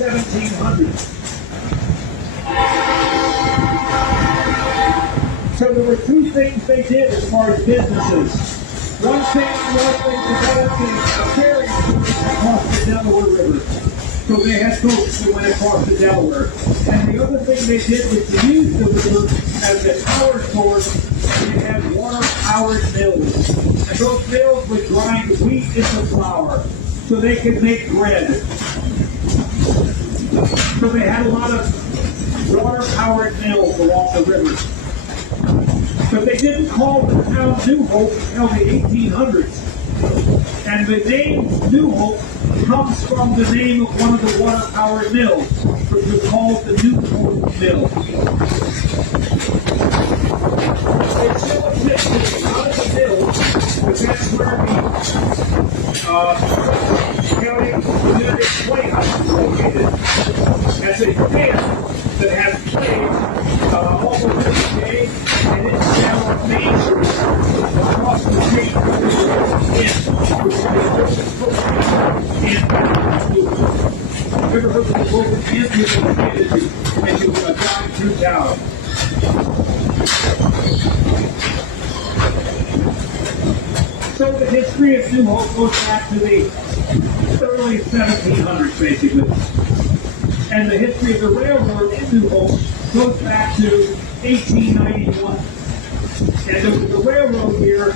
1700s. So there were two things they did as far as businesses. One thing was they developed a ferry across the Delaware River. So they had boats that went across the Delaware. And the other thing they did was to use the river as a power source. They had water-powered mills. And those mills would grind wheat into flour so they could make bread. So they had a lot of water-powered mills along the river. But they didn't call the town New Hope until the 1800s. And the name New Hope comes from the name of one of the water-powered mills, which was called the New Hope Mill. It still exists out of the mill, but that's where the county community playhouse is located. As a dam that has played all over the day, and it's down on Main Street across the street which is the oldest program in I've ever heard of the local Indian as you drive through town. So the history of New Hope goes back to the early 1700s, basically. And the history of the railroad in New Hope goes back to 1891. And there was a railroad here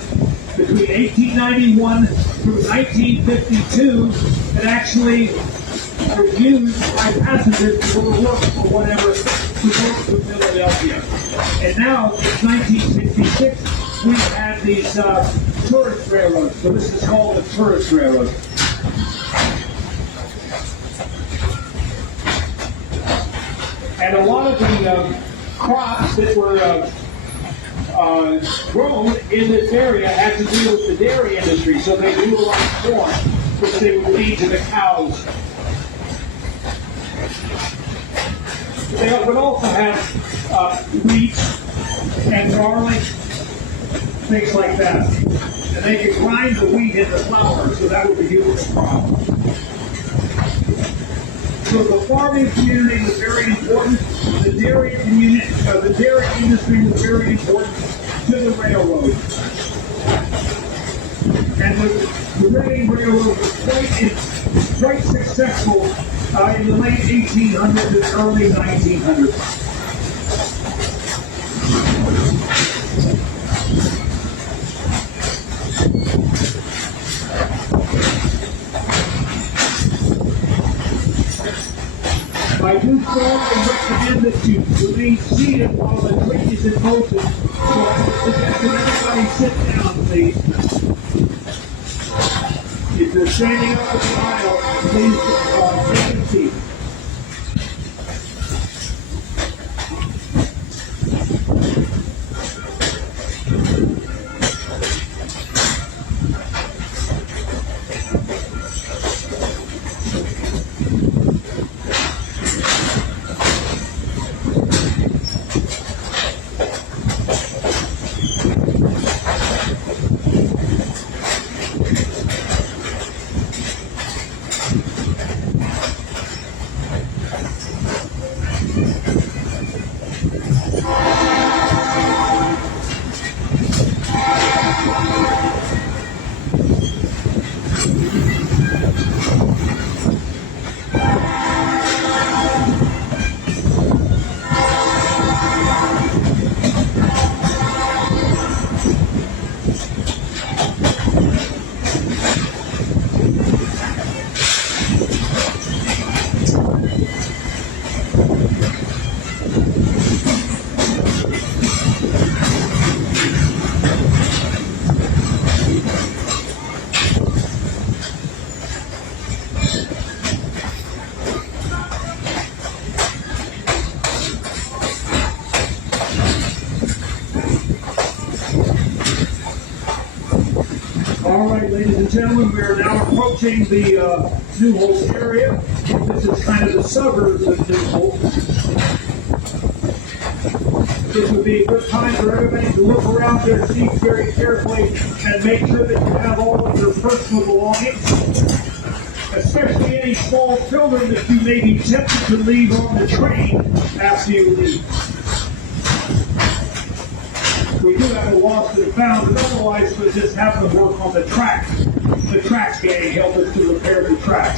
between 1891 through 1952 that actually was used by passengers to go to work or whatever to go to Philadelphia. And now, since 1966, we've had these tourist railroads. So this is called a tourist railroad. And a lot of the crops that were grown in this area had to do with the dairy industry. So they grew a lot of corn, which they would feed to the cows. They would also have wheat and garlic, things like that. And they could grind the wheat into flour, so that would be used for crop. So the farming community was very important. The dairy community, the dairy industry was very important to the railroad. And the railroad was quite successful in the late 1800s and early 1900s. I do strongly recommend that you remain seated while the train is in motion. So I suggest that everybody sit down, please. If you're standing up in the aisle, please take a seat. All right, ladies and gentlemen, we are now approaching the New Hope area. This is kind of the suburbs of New Hope. This would be a good time for everybody to look around their seats very carefully and make sure that you have all of your personal belongings. especially any small children that you may be tempted to leave on the train after you leave. We do have a lost and found, but otherwise we'll just have them work on the tracks. The tracks gang help us to repair the tracks.